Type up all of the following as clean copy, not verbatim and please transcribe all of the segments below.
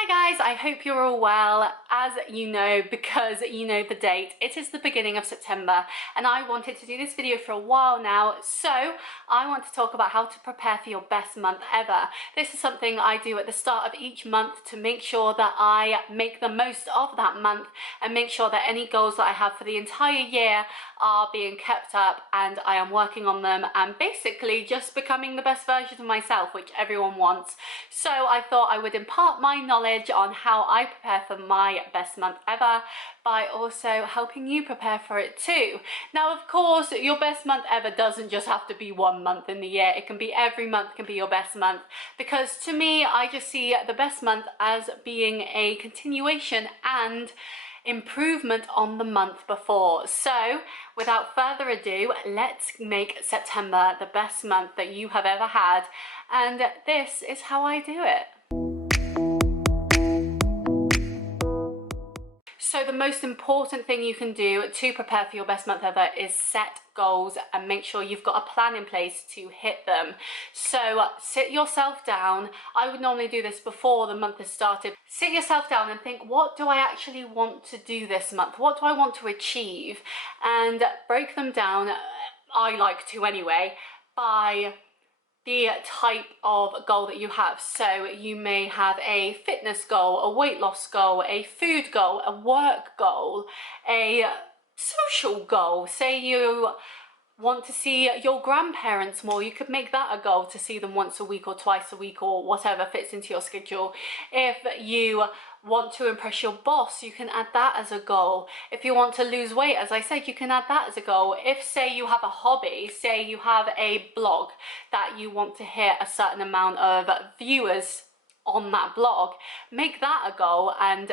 Hi guys, I hope you're all well. As you know, because you know the date, it is the beginning of September and I wanted to do this video for a while now, so I want to talk about how to prepare for your best month ever. This is something I do at the start of each month to make sure that I make the most of that month and make sure that any goals that I have for the entire year are being kept up and I am working on them and basically just becoming the best version of myself, which everyone wants. So I thought I would impart my knowledge on how I prepare for my best month ever by also helping you prepare for it too. Now, of course, your best month ever doesn't just have to be one month in the year. It can be every month can be your best month, because to me, I just see the best month as being a continuation and improvement on the month before. So without further ado, let's make September the best month that you have ever had, and this is how I do it. So the most important thing you can do to prepare for your best month ever is set goals and make sure you've got a plan in place to hit them. So sit yourself down. I would normally do this before the month has started. Sit yourself down and think, what do I actually want to do this month? What do I want to achieve? And break them down, I like to anyway, by the type of goal that you have. So you may have a fitness goal, a weight loss goal, a food goal, a work goal, a social goal. Say you want to see your grandparents more, you could make that a goal to see them once a week or twice a week or whatever fits into your schedule. If you want to impress your boss, you can add that as a goal. If you want to lose weight, as I said, you can add that as a goal. If, say, you have a hobby, say you have a blog that you want to hit a certain amount of viewers on that blog, make that a goal and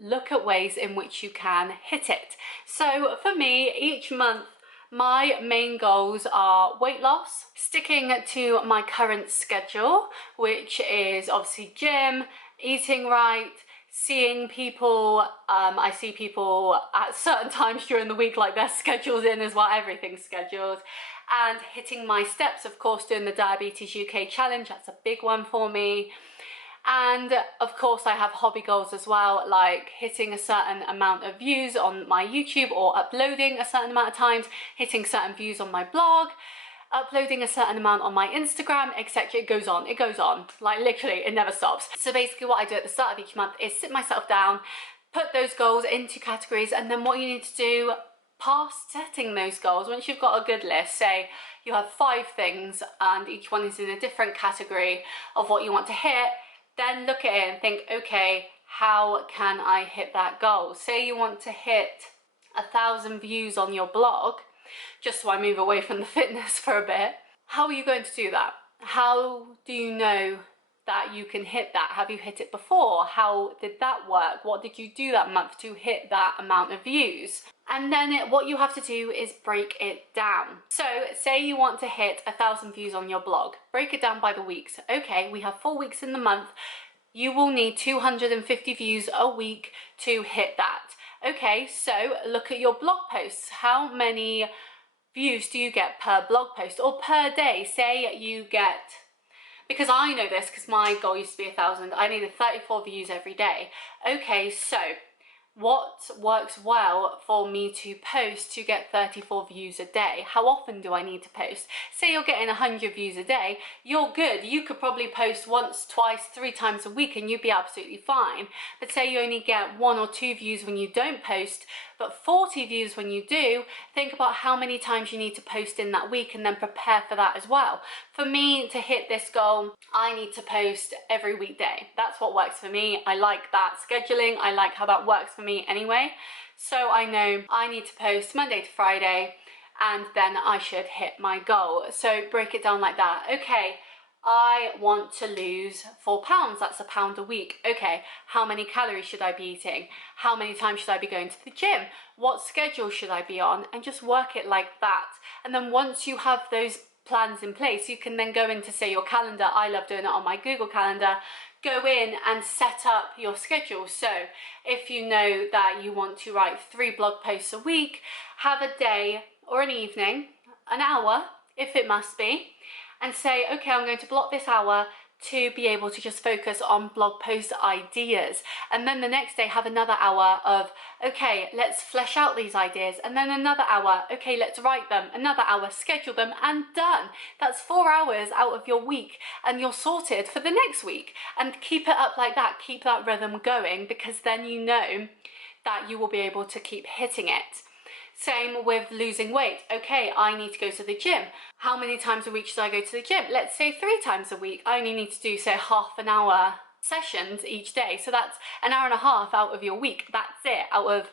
look at ways in which you can hit it. So for me, each month, my main goals are weight loss, sticking to my current schedule, which is obviously gym, eating right, seeing people. I see people at certain times during the week, like their schedules in as well, everything's scheduled, and hitting my steps, of course, doing the Diabetes UK challenge, that's a big one for me. And of course I have hobby goals as well, like hitting a certain amount of views on my YouTube or uploading a certain amount of times, hitting certain views on my blog, uploading a certain amount on my Instagram, etc. It goes on, like literally it never stops. So basically what I do at the start of each month is sit myself down, put those goals into categories, and then what you need to do past setting those goals, once you've got a good list, say you have 5 things and each one is in a different category of what you want to hit, then look at it and think, okay, how can I hit that goal? Say you want to hit 1,000 views on your blog, just so I move away from the fitness for a bit. How are you going to do that? How do you know that you can hit that? Have you hit it before? How did that work? What did you do that month to hit that amount of views? And then what you have to do is break it down. So say you want to hit 1,000 views on your blog, break it down by the weeks. Okay, we have 4 weeks in the month. You will need 250 views a week to hit that. Okay, so look at your blog posts. How many views do you get per blog post or per day? Say you get, because I know this because my goal used to be 1,000, I needed 34 views every day. Okay, so what works well for me to post to get 34 views a day? How often do I need to post? Say you're getting 100 views a day, you're good. You could probably post once, twice, 3 times a week and you'd be absolutely fine. But say you only get 1 or 2 views when you don't post, but 40 views when you do, think about how many times you need to post in that week and then prepare for that as well. For me to hit this goal, I need to post every weekday. That's what works for me. I like that scheduling. I like how that works for me anyway. So I know I need to post Monday to Friday and then I should hit my goal. So break it down like that. Okay, I want to lose 4 pounds, that's £1 a week. Okay, how many calories should I be eating? How many times should I be going to the gym? What schedule should I be on? And just work it like that. And then once you have those plans in place, you can then go into, say, your calendar. I love doing it on my Google Calendar. Go in and set up your schedule. So if you know that you want to write 3 blog posts a week, have a day or an evening, an hour if it must be, and say, okay, I'm going to block this hour to be able to just focus on blog post ideas. And then the next day have another hour of, okay, let's flesh out these ideas. And then another hour, okay, let's write them. Another hour, schedule them, and done. That's 4 hours out of your week, and you're sorted for the next week. And keep it up like that. Keep that rhythm going, because then you know that you will be able to keep hitting it. Same with losing weight. Okay, I need to go to the gym. How many times a week should I go to the gym? Let's say 3 times a week. I only need to do, say, half an hour sessions each day. So that's an hour and a half out of your week. That's it, out of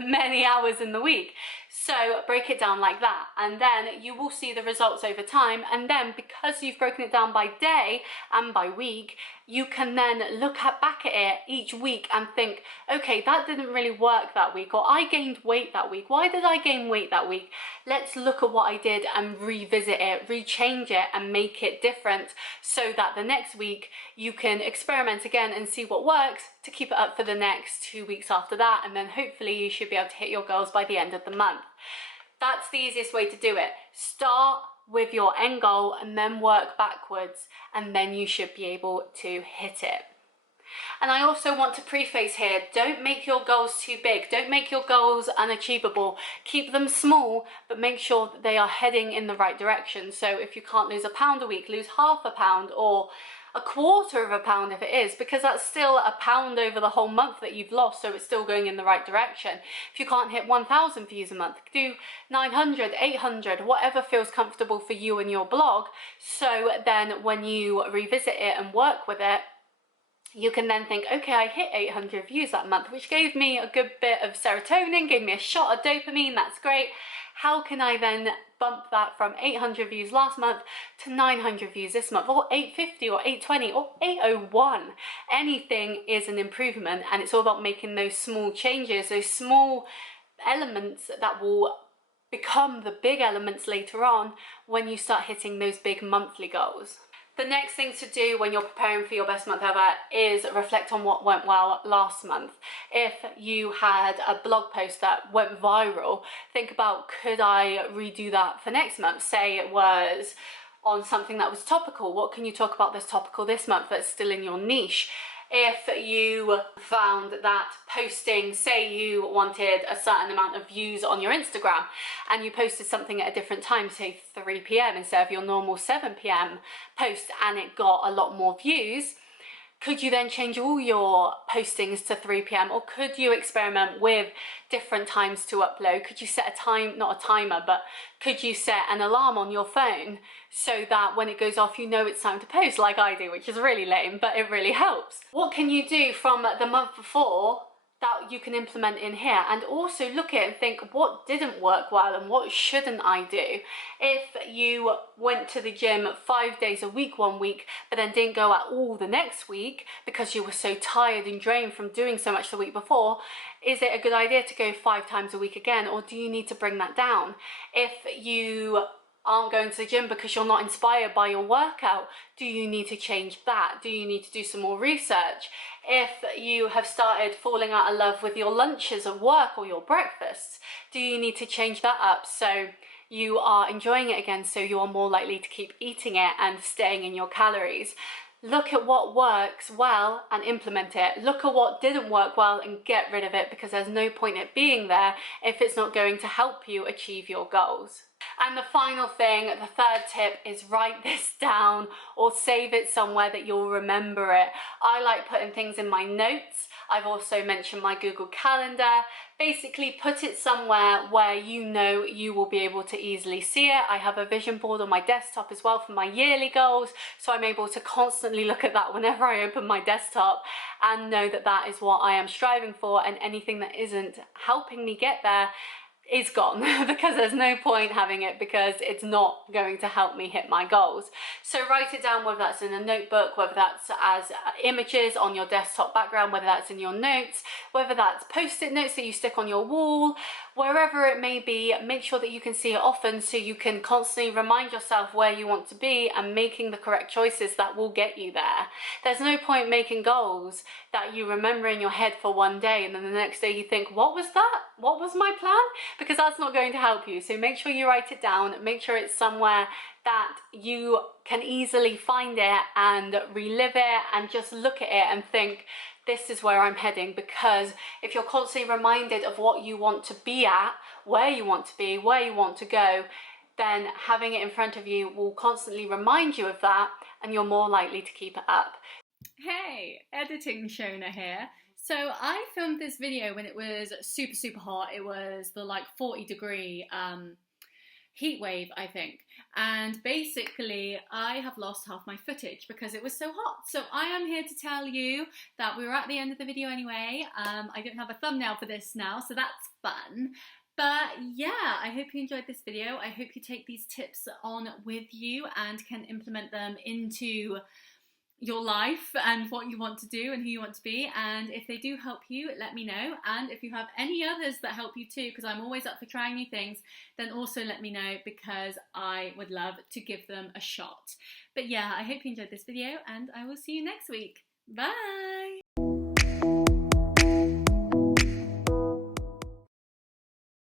many hours in the week. So break it down like that, and then you will see the results over time. And then because you've broken it down by day and by week, you can then look back at it each week and think, okay, that didn't really work that week, or I gained weight that week. Why did I gain weight that week? Let's look at what I did and revisit it, rechange it, and make it different, so that the next week you can experiment again and see what works to keep it up for the next 2 weeks after that. And then hopefully you should be able to hit your goals by the end of the month. That's the easiest way to do it. Start with your end goal and then work backwards, and then you should be able to hit it. And I also want to preface here, don't make your goals too big. Don't make your goals unachievable. Keep them small, but make sure that they are heading in the right direction. So if you can't lose £1 a week, lose half a pound, or a quarter of a pound if it is, because that's still £1 over the whole month that you've lost, so it's still going in the right direction. If you can't hit 1,000 views a month, do 900, 800, whatever feels comfortable for you and your blog. So then when you revisit it and work with it, you can then think, okay, I hit 800 views that month, which gave me a good bit of serotonin, gave me a shot of dopamine, that's great. How can I then bump that from 800 views last month to 900 views this month, or 850 or 820 or 801? Anything is an improvement, and it's all about making those small changes, those small elements that will become the big elements later on when you start hitting those big monthly goals. The next thing to do when you're preparing for your best month ever is reflect on what went well last month. If you had a blog post that went viral, think about, could I redo that for next month? Say it was on something that was topical. What can you talk about that's topical this month that's still in your niche? If you found that posting, say you wanted a certain amount of views on your Instagram and you posted something at a different time, say 3 p.m. instead of your normal 7 p.m. post, and it got a lot more views, could you then change all your postings to 3 p.m. or could you experiment with different times to upload? Could you set a time, not a timer, but could you set an alarm on your phone so that when it goes off you know it's time to post, like I do, which is really lame, but it really helps. What can you do from the month before that you can implement in here? And also look at it and think, what didn't work well and what shouldn't I do? If you went to the gym 5 days a week one week but then didn't go at all the next week because you were so tired and drained from doing so much the week before, is it a good idea to go 5 times a week again, or do you need to bring that down? If you aren't going to the gym because you're not inspired by your workout, do you need to change that? Do you need to do some more research? If you have started falling out of love with your lunches at work or your breakfasts, do you need to change that up so you are enjoying it again, so you are more likely to keep eating it and staying in your calories? Look at what works well and implement it. Look at what didn't work well and get rid of it, because there's no point in it being there if it's not going to help you achieve your goals. And the final thing, the third tip, is write this down or save it somewhere that you'll remember it. I like putting things in my notes. I've also mentioned my Google Calendar. Basically put it somewhere where you know you will be able to easily see it. I have a vision board on my desktop as well for my yearly goals, so I'm able to constantly look at that whenever I open my desktop and know that that is what I am striving for, and anything that isn't helping me get there is gone because there's no point having it, because it's not going to help me hit my goals. So write it down, whether that's in a notebook, whether that's as images on your desktop background, whether that's in your notes, whether that's post-it notes that you stick on your wall, wherever it may be. Make sure that you can see it often so you can constantly remind yourself where you want to be and making the correct choices that will get you there. There's no point making goals that you remember in your head for one day and then the next day you think, what was that? What was my plan? Because that's not going to help you. So make sure you write it down, make sure it's somewhere that you can easily find it and relive it and just look at it and think, this is where I'm heading. Because if you're constantly reminded of what you want to be at, where you want to be, where you want to go, then having it in front of you will constantly remind you of that, and you're more likely to keep it up. Hey, editing Shona here. So I filmed this video when it was super hot. It was the like 40-degree heat wave, I think. And basically I have lost half my footage because it was so hot. So I am here to tell you that we were at the end of the video anyway. I don't have a thumbnail for this now, so that's fun. But yeah, I hope you enjoyed this video. I hope you take these tips on with you and can implement them into your life and what you want to do and who you want to be. And if they do help you, let me know. And if you have any others that help you too, because I'm always up for trying new things, then also let me know, because I would love to give them a shot. But yeah, I hope you enjoyed this video, and I will see you next week. Bye!